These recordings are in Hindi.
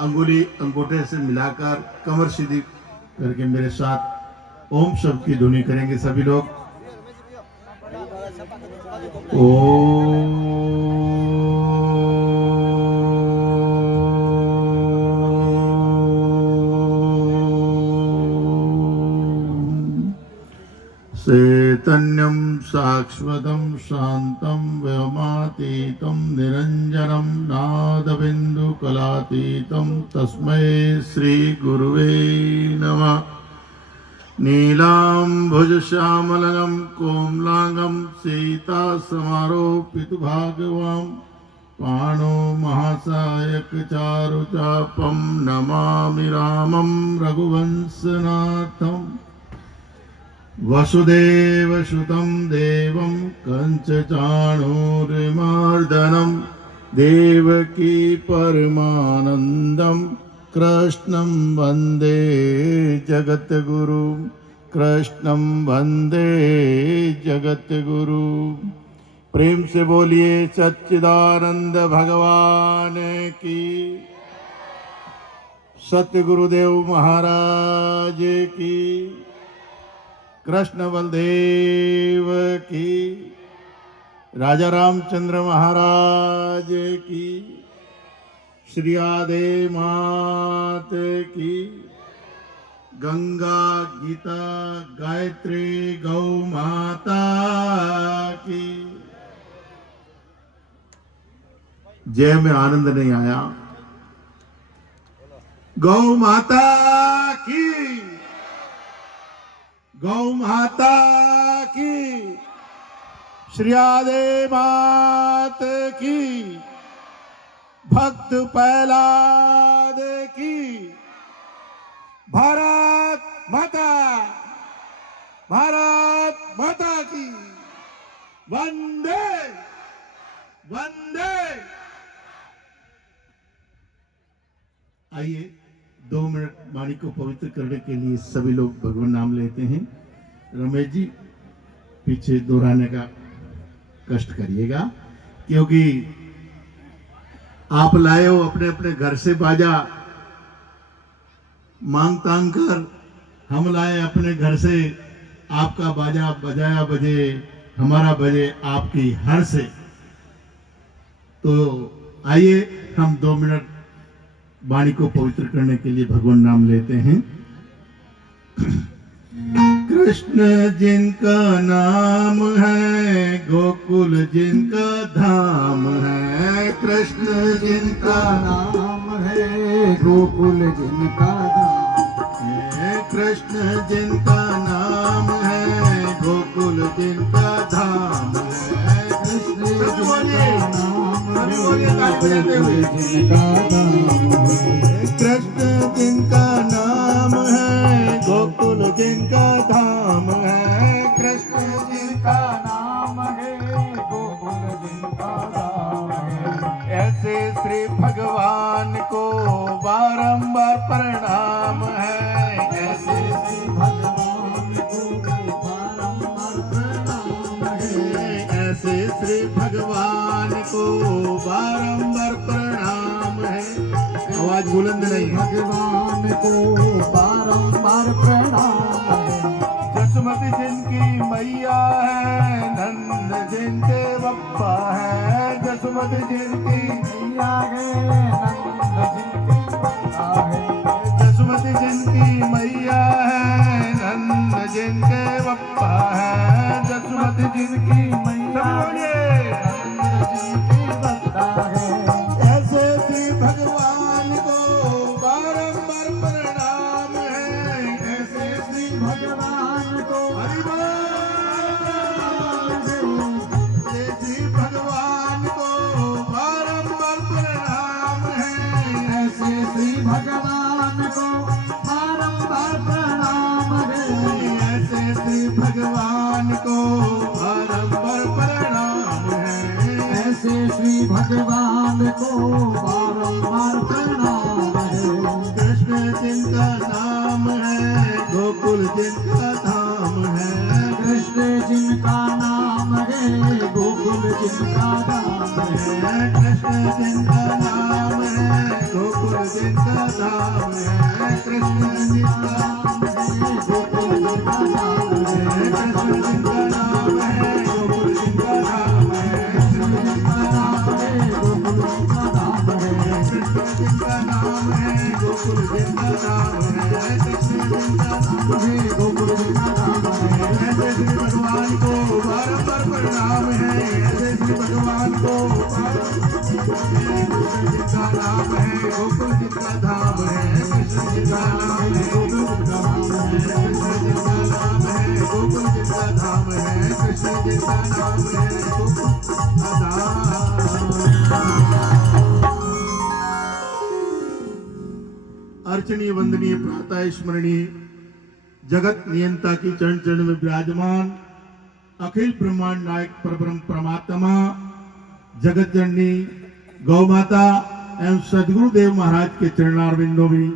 अंगुली अंगूठे से मिलाकर कमर सीधी करके मेरे साथ ओम शब्द की ध्वनि करेंगे सभी लोग। ओम। चैतन्यं शाश्वतं शान्तं व्योमातीतं निरञ्जनं नादबिन्दुकलातीतं तस्मै श्रीगुरुवे नमः। नीलाम्भुजश्यामलं कोमलांगं सीतासमारोपितभागवां पाणो महासायकचारुचापं नमामि रामं रघुवंशनाथम्। वसुदेवसुतं देवं कंसचाणूरमर्दनं देवकी परमानन्दं कृष्णं वन्दे जगद्गुरुं। कृष्णं वन्दे जगद्गुरु। प्रेम से बोलिए सच्चिदानंद भगवान की, सतगुरुदेव महाराज की, कृष्ण बलदेव की, राजा रामचंद्र महाराज की, श्री राधे मात की, गंगा गीता गायत्री गौ माता की जय। में आनंद नहीं आया। गौ माता की, गौ माता की, श्री राधे मात की, भक्त प्रहलाद की, भारत माता, भारत माता की, वंदे वंदे। आइए 2 मिनट वाणी को पवित्र करने के लिए सभी लोग भगवान नाम लेते हैं। रमेश जी पीछे दोहराने का कष्ट करिएगा, क्योंकि आप लाए हो अपने अपने घर से बाजा मांग तांग कर, हम लाए अपने घर से आपका बाजा बजाया बजे, हमारा बजे आपकी हर से। तो आइए हम 2 मिनट वाणी को पवित्र करने के लिए भगवान नाम लेते हैं। कृष्ण जिनका नाम है गोकुल जिनका धाम है। कृष्ण जिनका नाम है गोकुल जिनका धाम है। कृष्ण जिनका नाम है गोकुल जिनका धाम है। कृष्ण जिनका नाम है गोकुल जिनका धाम है। कृष्ण जिनका नाम है गोकुल जिनका धाम है। कृष्ण जिनका नाम है गोकुल जिनका धाम है। ऐसे श्री भगवान को बारंबार प्रणाम है। ऐसे श्री भगवान को बारंबार प्रणाम है। ऐसे श्री भगवान को बारंबार प्रणाम है। आवाज बुलंद नहीं। भगवान को बारंबार प्रणाम है। जसमती जिनकी मैया है, नंद जिनके बप्पा है। जसमती जिनकी मैया है, नंद जिनके बप्पा है। जसमती जिनकी मैया है, नंद जिनके बप्पा है। जसमती जिनकी मैया है, नंद जिनके बप्पा है। ऐसे श्री भगवान को बारंबार प्रणाम है। ऐसे श्री भगवान को हरि बोल। श्री भगवान को बारंबार प्रणाम है। ऐसे श्री भगवान को बारंबार प्रणाम है। ऐसे श्री भगवान को बारंबार प्रणाम है। ऐसे श्री भगवान को बारंबार प्रणाम है। कृष्ण जिनका नाम है गोकुल जिनका धाम है। कृष्ण जिनका नाम है गोकुल जिनका धाम है। कृष्ण जिनका नाम है गोकुल जिनका जिनका धाम है, कृष्ण जिनका नाम है, गोकुल जिनका धाम है, कृष्ण जिनका नाम है, गोकुल जिनका धाम है, कृष्ण जिनका नाम है, गोकुल जिनका धाम है, कृष्ण जिनका नाम है, गोकुल जिनका धाम है, कृष्ण जिनका नाम है, गोकुल जिनका धाम है। ऐसे श्री भगवान को बारंबार प्रणाम है, ऐसे श्री भगवान को जिनका नाम है, गोकुल जिनका धाम है, कृष्ण जिनका नाम है, गोकुल जिनका धाम है, कृष्ण जिनका नाम है, गोकुल जिनका धाम है, कृष्ण जिनका नाम है, गोकुल जिनका धाम। अर्चनीय वंदनीय प्रातः स्मरणीय जगत नियंता की चरण चरण में विराजमान अखिल ब्रह्मांड नायक परब्रह्म परमात्मा जगत जननी गौ माता एवं सदगुरुदेव महाराज के चरणारविंदों में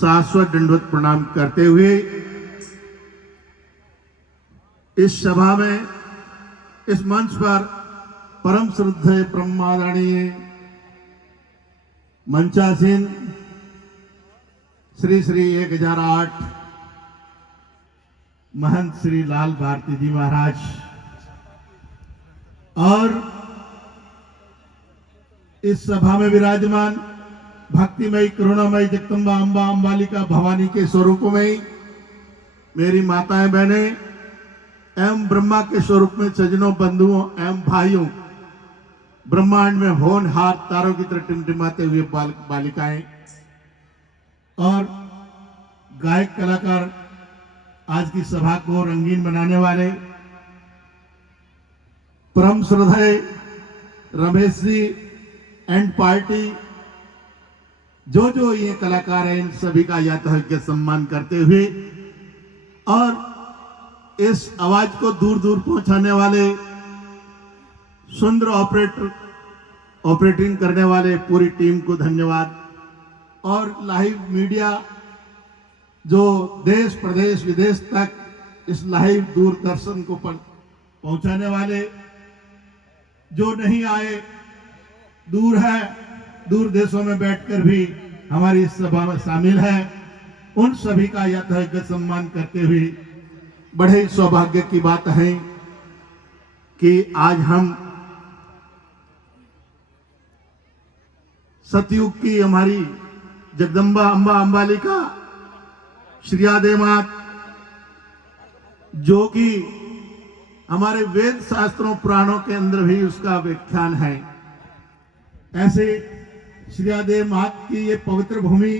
शाश्वत दंडवत प्रणाम करते हुए इस सभा में इस मंच पर परम श्रद्धेय ब्रह्मादरणीय मंचासीन श्री श्री 1008 महंत श्री लाल भारती जी महाराज और इस सभा में विराजमान भक्तिमयी करुणामयी जगदम्बा अम्बा अम्बालिका भवानी के स्वरूप में मेरी माताएं बहनें एवं ब्रह्मा के स्वरूप में सज्जनों बंधुओं एवं भाइयों ब्रह्मांड में होनहार तारों की तरह टिमटिमाते हुए बालिकाएं और गायक कलाकार आज की सभा को रंगीन बनाने वाले परम श्रद्धेय रमेश जी एंड पार्टी जो ये कलाकार हैं इन सभी का यथायोग्य सम्मान करते हुए और इस आवाज को दूर दूर पहुंचाने वाले सुंदर ऑपरेटिंग करने वाले पूरी टीम को धन्यवाद और लाइव मीडिया जो देश प्रदेश विदेश तक इस लाइव दूरदर्शन को पहुंचाने वाले जो नहीं आए दूर है दूर देशों में बैठकर भी हमारी इस सभा में शामिल है उन सभी का यथायोग्य सम्मान करते हुए बड़े सौभाग्य की बात है कि आज हम सतयुग की हमारी जगदम्बा अम्बा अम्बालिका श्रीयादे मात जो कि हमारे वेद शास्त्रों पुराणों के अंदर भी उसका व्याख्यान है ऐसे श्रीयादे मात की ये पवित्र भूमि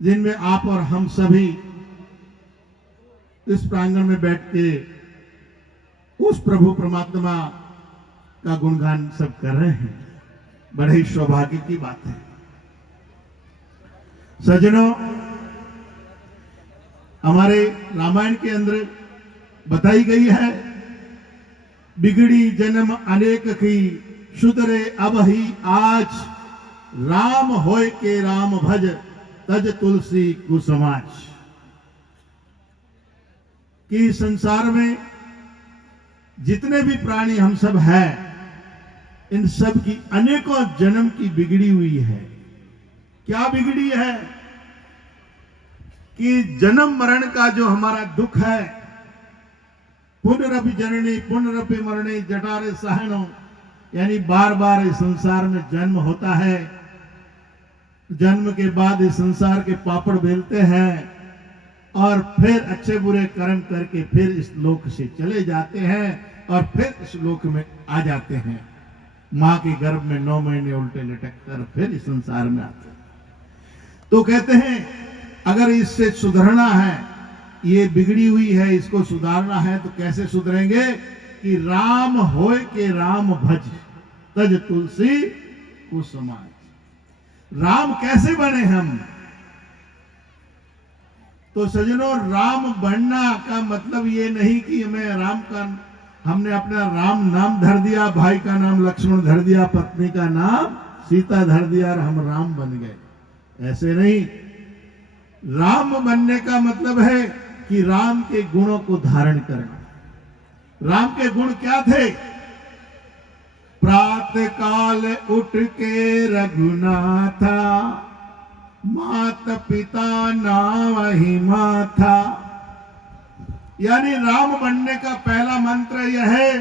जिनमें आप और हम सभी इस प्रांगण में बैठ के उस प्रभु परमात्मा का गुणगान सब कर रहे हैं बड़े ही सौभाग्य की बात है। सज्जनों हमारे रामायण के अंदर बताई गई है बिगड़ी जन्म अनेक की सुधरे अब ही आज राम होय के राम भज तज तुलसी कुसमाज कि संसार में जितने भी प्राणी हम सब हैं इन सब की अनेकों जन्म की बिगड़ी हुई है। क्या बिगड़ी है कि जन्म मरण का जो हमारा दुख है पुनरपि जननी पुनरपि मरणी जटारे सहनो यानी बार बार इस संसार में जन्म होता है जन्म के बाद इस संसार के पापड़ बेलते हैं और फिर अच्छे बुरे कर्म करके फिर इस लोक से चले जाते हैं और फिर इस लोक में आ जाते हैं मां के गर्भ में 9 महीने उल्टे लटक कर फिर इस संसार में आते हैं। तो कहते हैं अगर इससे सुधरना है ये बिगड़ी हुई है इसको सुधारना है तो कैसे सुधरेंगे कि राम होय के राम भज तज तुलसी कुसमाज। राम कैसे बने हम तो सज्जनों राम बनना का मतलब ये नहीं कि मैं राम का हमने अपना राम नाम धर दिया भाई का नाम लक्ष्मण धर दिया पत्नी का नाम सीता धर दिया और हम राम बन गए ऐसे नहीं। राम बनने का मतलब है कि राम के गुणों को धारण करना। राम के गुण क्या थे? प्रातः काल उठ के रघुनाथा मात पिता नावहि माथा। यानी राम बनने का पहला मंत्र यह है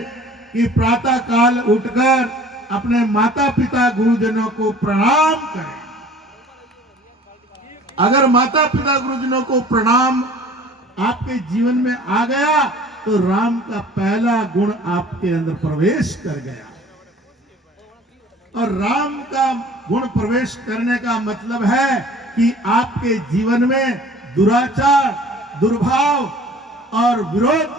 कि प्रातः काल उठकर अपने माता पिता गुरुजनों को प्रणाम करें। अगर माता पिता गुरुजनों को प्रणाम आपके जीवन में आ गया तो राम का पहला गुण आपके अंदर प्रवेश कर गया। और राम का गुण प्रवेश करने का मतलब है कि आपके जीवन में दुराचार, दुर्भाव और विरोध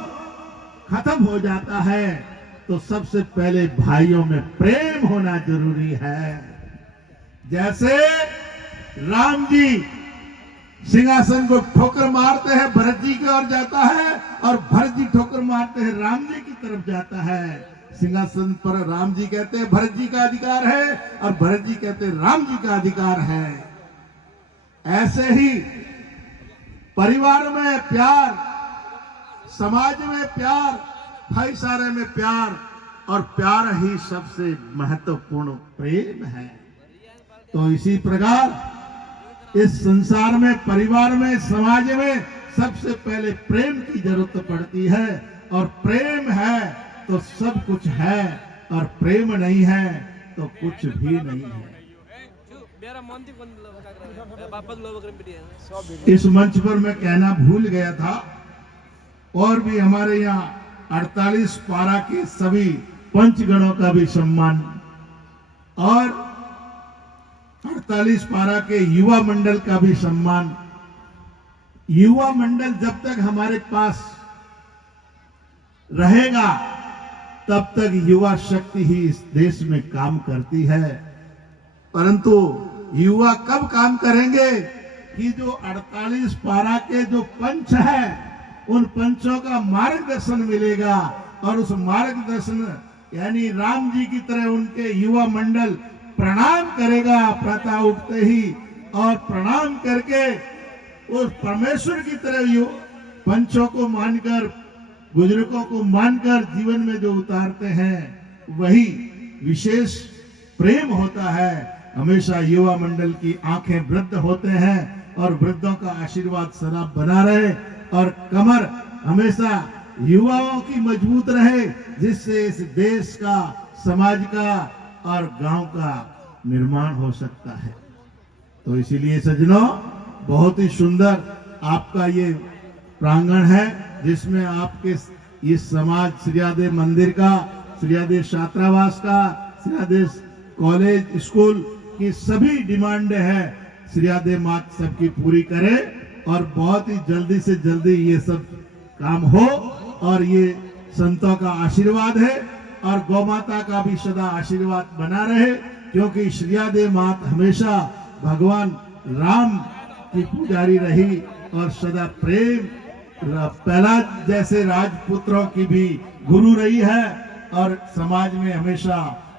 खत्म हो जाता है। तो सबसे पहले भाइयों में प्रेम होना जरूरी है। जैसे राम जी सिंहासन को ठोकर मारते हैं, भरत जी की ओर जाता है, और भरत जी ठोकर मारते हैं, राम जी की तरफ जाता है। सिंहासन पर राम जी कहते हैं भरत जी का अधिकार है, और भरत जी कहते हैं राम जी का अधिकार है। ऐसे ही परिवार में प्यार, समाज में प्यार, भाईचारे में प्यार, और प्यार ही सबसे महत्वपूर्ण प्रेम है। तो इसी प्रकार इस संसार में, परिवार में, समाज में सबसे पहले प्रेम की जरूरत पड़ती है। और प्रेम है तो सब कुछ है, और प्रेम नहीं है तो कुछ भी नहीं है। इस मंच पर मैं कहना भूल गया था, और भी हमारे यहाँ 48 पारा के सभी पंचगणों का भी सम्मान, और 48 पारा के युवा मंडल का भी सम्मान। युवा मंडल जब तक हमारे पास रहेगा तब तक युवा शक्ति ही इस देश में काम करती है। परंतु युवा कब काम करेंगे कि जो 48 पारा के जो पंच है, उन पंचों का मार्गदर्शन मिलेगा, और उस मार्गदर्शन यानी राम जी की तरह उनके युवा मंडल प्रणाम करेगा प्रातः उठते ही, और प्रणाम करके उस परमेश्वर की तरह पंचों को मानकर, बुजुर्गों को मानकर जीवन में जो उतारते हैं वही विशेष प्रेम होता है। हमेशा युवा मंडल की आंखें वृद्ध होते हैं, और वृद्धों का आशीर्वाद सदा बना रहे, और कमर हमेशा युवाओं की मजबूत रहे, जिससे इस देश का, समाज का और गांव का निर्माण हो सकता है। तो इसीलिए सज्जनों, बहुत ही सुंदर आपका ये प्रांगण है, जिसमें आपके इस समाज श्रीयादेव मंदिर का, श्रीयादेव छात्रावास का, श्रीयादेव कॉलेज स्कूल की सभी डिमांड है श्रीयादेव मात सबकी पूरी करे, और बहुत ही जल्दी से जल्दी ये सब काम हो। और ये संतों का आशीर्वाद है, और गौ माता का भी सदा आशीर्वाद बना रहे, क्योंकि श्रीयादेव मात हमेशा भगवान राम की पुजारी रही, और सदा प्रेम, पहला जैसे राजपुत्रों की भी गुरु रही है, और समाज में हमेशा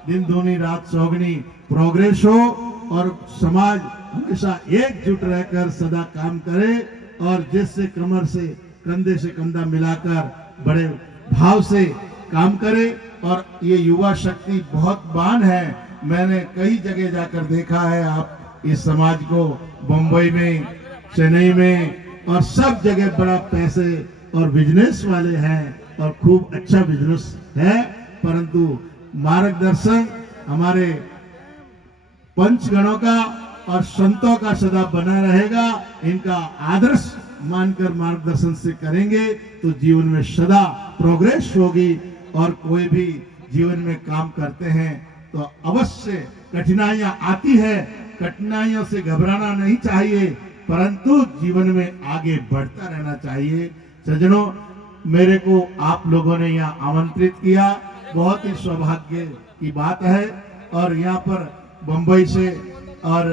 दिन दूनी रात चौगनी प्रोग्रेस हो, और समाज हमेशा एकजुट रहकर सदा काम करे, और जिससे कमर से कंधे से कंधा मिलाकर बड़े भाव से काम करे। और ये युवा शक्ति बहुत बान है। मैंने कई जगह जाकर देखा है आप इस समाज को, बंबई में, चेन्नई में, और सब जगह बड़ा पैसे और बिजनेस वाले हैं, और खूब अच्छा बिजनेस है। परंतु मार्गदर्शन हमारे पंचगणों का और संतों का सदा बना रहेगा। इनका आदर्श मानकर मार्गदर्शन से करेंगे तो जीवन में सदा प्रोग्रेस होगी। और कोई भी जीवन में काम करते हैं तो अवश्य कठिनाइयां आती है, कठिनाइयों से घबराना नहीं चाहिए, परंतु जीवन में आगे बढ़ता रहना चाहिए। सज्जनों, मेरे को आप लोगों ने यहाँ आमंत्रित किया, बहुत ही सौभाग्य की बात है। और यहाँ पर बंबई से और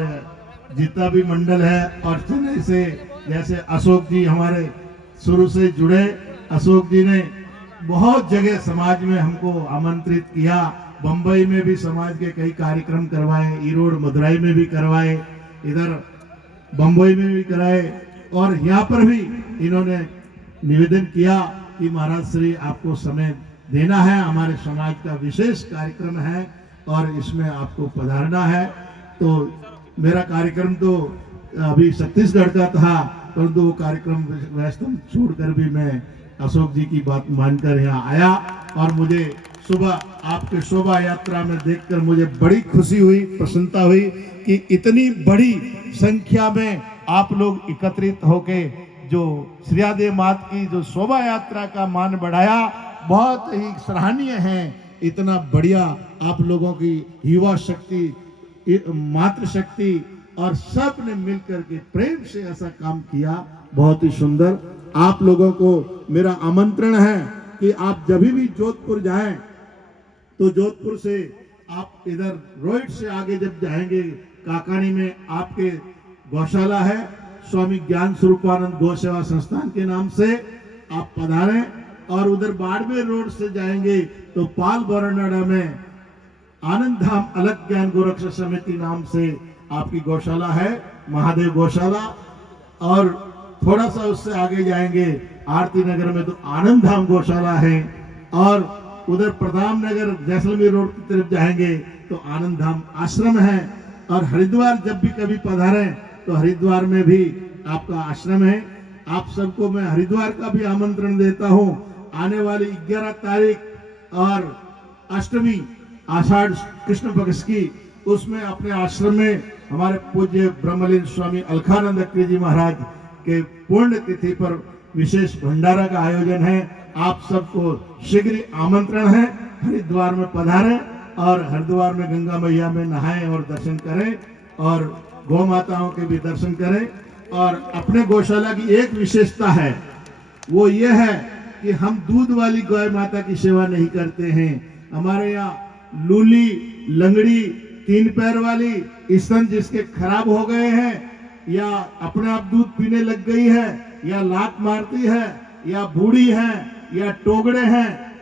जितना भी मंडल है, और चेन्नई से जैसे अशोक जी हमारे शुरू से जुड़े, अशोक जी ने बहुत जगह समाज में हमको आमंत्रित किया। बंबई में भी समाज के कई कार्यक्रम करवाए, ईरोड मदुरई में भी करवाए, इधर बंबई में भी कराए, और यहाँ पर भी इन्होंने निवेदन किया कि महाराज श्री आपको समय देना है, हमारे समाज का विशेष कार्यक्रम है और इसमें आपको पधारना है। तो मेरा कार्यक्रम तो अभी छत्तीसगढ़ का था, परंतु वो कार्यक्रम व्यस्त छोड़कर भी मैं अशोक जी की बात मानकर यहाँ आया। और मुझे सुबह आपके शोभा यात्रा में देखकर मुझे बड़ी खुशी हुई, प्रसन्नता हुई कि इतनी बड़ी संख्या में आप लोग एकत्रित होके जो श्रीयादेव मात की जो शोभा यात्रा का मान बढ़ाया, बहुत ही सराहनीय है। इतना बढ़िया आप लोगों की युवा शक्ति, मातृ शक्ति और सब ने मिलकर के प्रेम से ऐसा काम किया, बहुत ही सुंदर। आप लोगों को मेरा आमंत्रण है कि आप जब भी जोधपुर जाएं तो जोधपुर से आप इधर रोड से आगे जब जाएंगे, काकानी में आपके गौशाला है, स्वामी ज्ञान स्वरूपानंद गौ सेवा संस्थान के नाम से आप पधारें। और उधर बाड़मेर रोड से जाएंगे तो पाल बोरानाडा में आनंद धाम अलग ज्ञान गोरक्षा समिति नाम से आपकी गौशाला है, महादेव गौशाला। और थोड़ा सा उससे आगे जाएंगे आरती नगर में तो आनंद धाम गौशाला है। और उधर प्रताप नगर जैसलमेर रोड की तरफ जाएंगे तो आनंद धाम आश्रम है। और हरिद्वार जब भी कभी पधारें तो हरिद्वार में भी आपका आश्रम है। आप सबको मैं हरिद्वार का भी आमंत्रण देता हूं। आने वाली 11 तारीख और अष्टमी आषाढ़ कृष्ण पक्ष की, उसमें अपने आश्रम में हमारे पूज्य ब्रह्मलीन स्वामी अलखानंद अक्री जी महाराज के पूर्ण तिथि पर विशेष भंडारा का आयोजन है। आप सबको शीघ्र आमंत्रण है, हरिद्वार में पधारें और हरिद्वार में गंगा मैया में नहाएं और दर्शन करें और गौ माताओं के भी दर्शन करें। और अपने गौशाला की एक विशेषता है, वो ये है कि हम दूध वाली गाय माता की सेवा नहीं करते हैं। हमारे यहाँ लूली, लंगड़ी, 3 पैर वाली स्तन जिसके खराब हो गए हैं या अपने आप दूध पीने लग गई है या लात मारती है या बूढ़ी है या टोगड़े हैं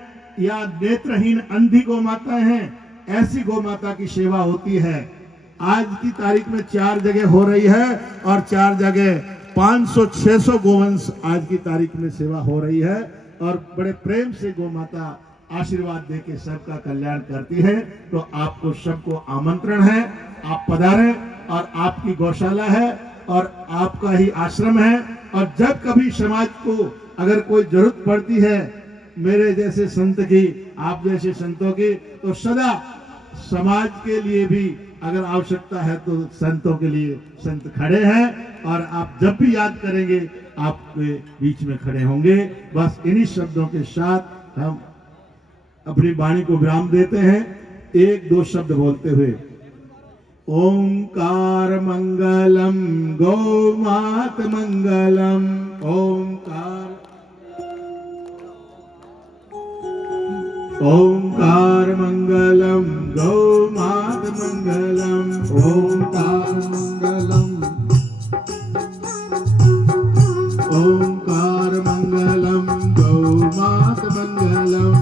या नेत्रहीन अंधी गौ माता हैं, ऐसी गौ माता की सेवा होती है। आज की तारीख में 4 जगह हो रही है और 4 जगह 500-600 गोवंश आज की तारीख में सेवा हो रही है। और बड़े प्रेम से गौ माता आशीर्वाद देके सबका कल्याण करती है। तो आपको सबको आमंत्रण है, आप पधारें। और आपकी गौशाला है और आपका ही आश्रम है। और जब कभी समाज को अगर कोई जरूरत पड़ती है, मेरे जैसे संत की, आप जैसे संतों की, तो सदा समाज के लिए भी अगर आवश्यकता है तो संतों के लिए संत खड़े हैं। और आप जब भी याद करेंगे आपके बीच में खड़े होंगे। बस इन्हीं शब्दों के साथ हम अपनी वाणी को विराम देते हैं, 1-2 शब्द बोलते हुए। ओंकार मंगलम गौ मात मंगलम, ओंकार मंगलम गौ मात मंगलम, ओंकार मंगलम, ओंकार मंगलम गौ मात मंगलम,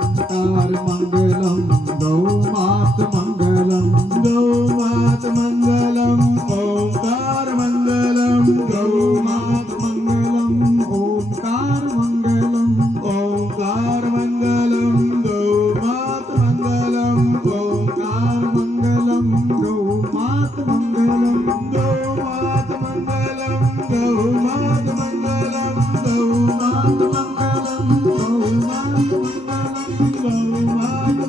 ओंकार मंगलम गौ मात मंगलम, गौ मात मंगलम, ओंकार मंगलम गौ मात मंगलम, ओंकार मंगलम, ओंकार मंगलम गौ मात मंगलम, ओंकार मंगलम गौ मात मंगलम, गौ मात मंगलम, गौ मात मंगलम, गौ मात मंगलम, गौ मात मंगलम, गौ मात मंगलम, गौ मात मंगलम, गौ मात मंगलम,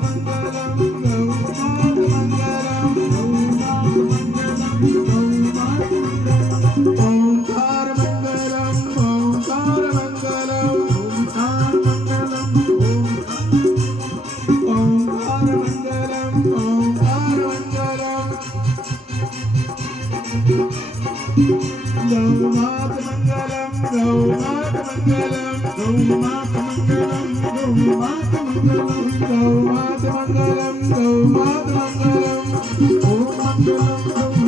गौ मात मंगलम, ओंकार मंगलम, ओंकार मंगलम, ओंकार मंगलम, ओंकार मंगलम, ओंकार मंगलम, गौ मात मंगलम, गौ मात मंगलम, गौ मात मंगलम, गौ मात मंगलम, गौ मात मंगलम, गौ मात मंगलम, ओम मंगलम।